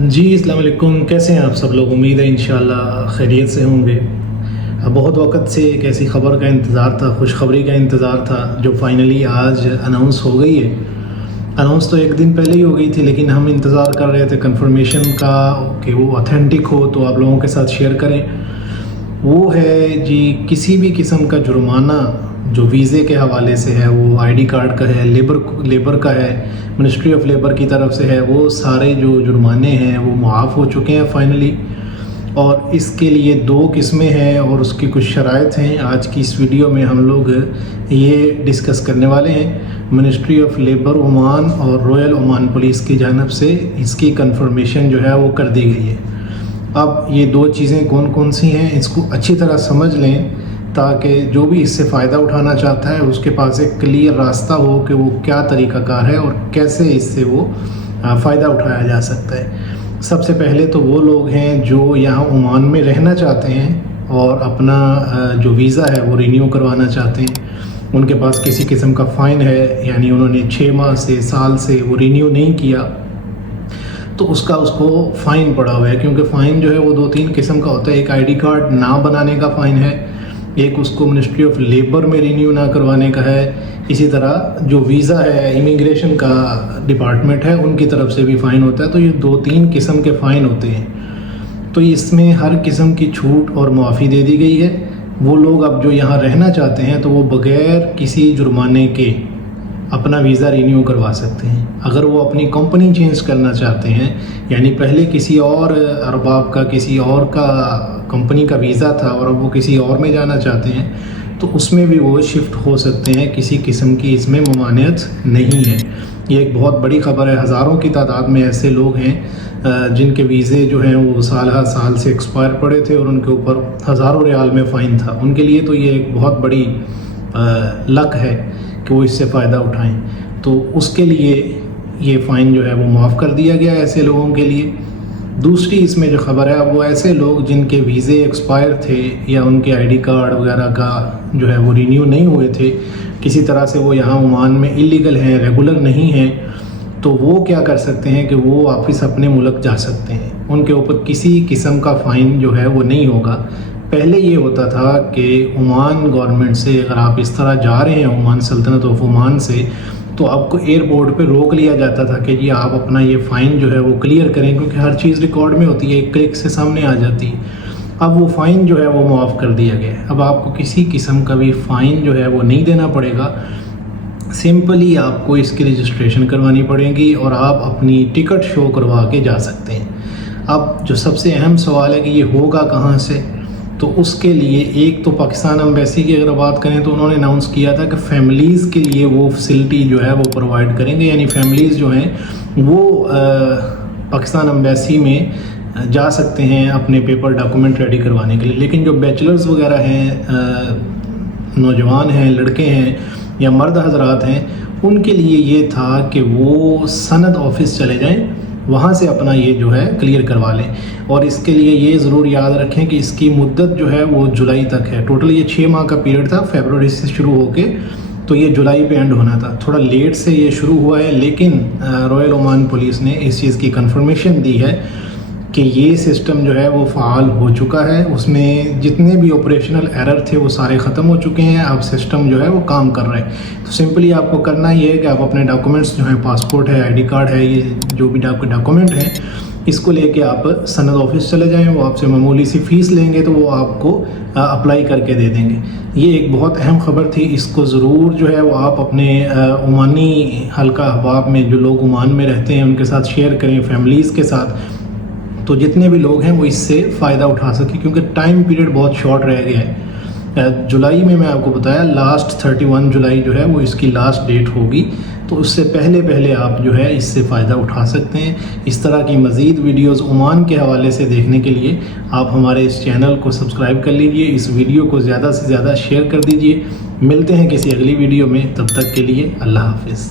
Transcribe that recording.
جی السلام علیکم، کیسے ہیں آپ سب لوگ؟ امید ہے انشاءاللہ خیریت سے ہوں گے۔ بہت وقت سے ایک ایسی خبر کا انتظار تھا، خوشخبری کا انتظار تھا، جو فائنلی آج اناؤنس ہو گئی ہے۔ اناؤنس تو ایک دن پہلے ہی ہو گئی تھی، لیکن ہم انتظار کر رہے تھے کنفرمیشن کا کہ وہ اتھینٹک ہو تو آپ لوگوں کے ساتھ شیئر کریں۔ وہ ہے جی، کسی بھی قسم کا جرمانہ جو ویزے کے حوالے سے ہے، وہ آئی ڈی کارڈ کا ہے، لیبر کا ہے، منسٹری آف لیبر کی طرف سے ہے، وہ سارے جو جرمانے ہیں وہ معاف ہو چکے ہیں فائنلی۔ اور اس کے لیے 2 قسمیں ہیں اور اس کی کچھ شرائط ہیں۔ آج کی اس ویڈیو میں ہم لوگ یہ ڈسکس کرنے والے ہیں۔ منسٹری آف لیبر عمان اور رائل عمان پولیس کی جانب سے اس کی کنفرمیشن جو ہے وہ کر دی گئی ہے۔ اب یہ 2 چیزیں کون کون سی ہیں، اس کو اچھی طرح سمجھ لیں تاکہ جو بھی اس سے فائدہ اٹھانا چاہتا ہے اس کے پاس ایک کلیئر راستہ ہو کہ وہ کیا طریقہ کار ہے اور کیسے اس سے وہ فائدہ اٹھایا جا سکتا ہے۔ سب سے پہلے تو وہ لوگ ہیں جو یہاں عمان میں رہنا چاہتے ہیں اور اپنا جو ویزا ہے وہ رینیو کروانا چاہتے ہیں۔ ان کے پاس کسی قسم کا فائن ہے، یعنی انہوں نے 6 ماہ سے سال سے وہ رینیو نہیں کیا تو اس کو فائن پڑا ہوا ہے۔ کیونکہ فائن جو ہے وہ 2-3 قسم کا ہوتا ہے۔ ایک آئی ڈی کارڈ نہ بنانے کا فائن ہے، ایک اس کو منسٹری آف لیبر میں رینیو نہ کروانے کا ہے، اسی طرح جو ویزا ہے امیگریشن کا ڈپارٹمنٹ ہے ان کی طرف سے بھی فائن ہوتا ہے۔ تو یہ 2-3 قسم کے فائن ہوتے ہیں۔ تو اس میں ہر قسم کی چھوٹ اور معافی دے دی گئی ہے۔ وہ لوگ اب جو یہاں رہنا چاہتے ہیں تو وہ بغیر کسی جرمانے کے اپنا ویزا رینیو کروا سکتے ہیں۔ اگر وہ اپنی کمپنی چینج کرنا چاہتے ہیں، یعنی پہلے کسی اور ارباب کا، کسی اور کا کمپنی کا ویزا تھا اور اب وہ کسی اور میں جانا چاہتے ہیں تو اس میں بھی وہ شفٹ ہو سکتے ہیں، کسی قسم کی اس میں ممانعت نہیں ہے۔ یہ ایک بہت بڑی خبر ہے۔ ہزاروں کی تعداد میں ایسے لوگ ہیں جن کے ویزے جو ہیں وہ سال سے ایکسپائر پڑے تھے اور ان کے اوپر ہزاروں ریال میں فائن تھا۔ ان کے لیے تو یہ ایک بہت بڑی لک ہے کہ وہ اس سے فائدہ اٹھائیں۔ تو اس کے لیے یہ فائن جو ہے وہ معاف کر دیا گیا ہے ایسے لوگوں کے لیے۔ دوسری اس میں جو خبر ہے، وہ ایسے لوگ جن کے ویزے ایکسپائر تھے یا ان کے آئی ڈی کارڈ وغیرہ کا جو ہے وہ رینیو نہیں ہوئے تھے، کسی طرح سے وہ یہاں عمان میں اللیگل ہیں، ریگولر نہیں ہیں، تو وہ کیا کر سکتے ہیں کہ وہ واپس اپنے ملک جا سکتے ہیں۔ ان کے اوپر کسی قسم کا فائن جو ہے وہ نہیں ہوگا۔ پہلے یہ ہوتا تھا کہ عمان گورنمنٹ سے اگر آپ اس طرح جا رہے ہیں عمان سلطنت آف عمان سے، تو آپ کو ایئرپورٹ پہ روک لیا جاتا تھا کہ جی آپ اپنا یہ فائن جو ہے وہ کلیئر کریں، کیونکہ ہر چیز ریکارڈ میں ہوتی ہے، ایک کلک سے سامنے آ جاتی ہے۔ اب وہ فائن جو ہے وہ معاف کر دیا گیا ہے۔ اب آپ کو کسی قسم کا بھی فائن جو ہے وہ نہیں دینا پڑے گا۔ سمپلی آپ کو اس کی رجسٹریشن کروانی پڑے گی اور آپ اپنی ٹکٹ شو کروا کے جا سکتے ہیں۔ اب جو سب سے اہم سوال ہے کہ یہ ہوگا کہاں سے، تو اس کے لیے ایک تو پاکستان ایمبیسی کی اگر بات کریں تو انہوں نے اناؤنس کیا تھا کہ فیملیز کے لیے وہ فیسلٹی جو ہے وہ پرووائڈ کریں گے، یعنی فیملیز جو ہیں وہ پاکستان ایمبیسی میں جا سکتے ہیں اپنے پیپر ڈاکومنٹ ریڈی کروانے کے لیے۔ لیکن جو بیچلرز وغیرہ ہیں، نوجوان ہیں، لڑکے ہیں یا مرد حضرات ہیں، ان کے لیے یہ تھا کہ وہ سند آفس چلے جائیں، وہاں سے اپنا یہ جو ہے کلیئر کروا لیں۔ اور اس کے لیے یہ ضرور یاد رکھیں کہ اس کی مدت جو ہے وہ جولائی تک ہے۔ ٹوٹل یہ 6 ماہ کا پیریڈ تھا، فیبروری سے شروع ہو کے تو یہ جولائی پہ اینڈ ہونا تھا۔ تھوڑا لیٹ سے یہ شروع ہوا ہے، لیکن رائل عمان پولیس نے اس چیز کی کنفرمیشن دی ہے کہ یہ سسٹم جو ہے وہ فعال ہو چکا ہے۔ اس میں جتنے بھی آپریشنل ایرر تھے وہ سارے ختم ہو چکے ہیں۔ اب سسٹم جو ہے وہ کام کر رہا ہے۔ تو سمپلی آپ کو کرنا یہ ہے کہ آپ اپنے ڈاکومنٹس جو ہیں، پاسپورٹ ہے، آئی ڈی کارڈ ہے، یہ جو بھی ڈاکومنٹ ہیں، اس کو لے کے آپ سند آفس چلے جائیں۔ وہ آپ سے معمولی سی فیس لیں گے تو وہ آپ کو اپلائی کر کے دے دیں گے۔ یہ ایک بہت اہم خبر تھی، اس کو ضرور جو ہے وہ آپ اپنے عمانی حلقہ احباب میں جو لوگ عمان میں رہتے ہیں ان کے ساتھ شیئر کریں، فیملیز کے ساتھ، تو جتنے بھی لوگ ہیں وہ اس سے فائدہ اٹھا سکیں، کیونکہ ٹائم پیریڈ بہت شارٹ رہ گیا ہے۔ جولائی میں آپ کو بتایا لاسٹ 31 جولائی جو ہے وہ اس کی لاسٹ ڈیٹ ہوگی، تو اس سے پہلے آپ جو ہے اس سے فائدہ اٹھا سکتے ہیں۔ اس طرح کی مزید ویڈیوز عمان کے حوالے سے دیکھنے کے لیے آپ ہمارے اس چینل کو سبسکرائب کر لیجئے، اس ویڈیو کو زیادہ سے زیادہ شیئر کر دیجئے۔ ملتے ہیں کسی اگلی ویڈیو میں، تب تک کے لیے اللہ حافظ۔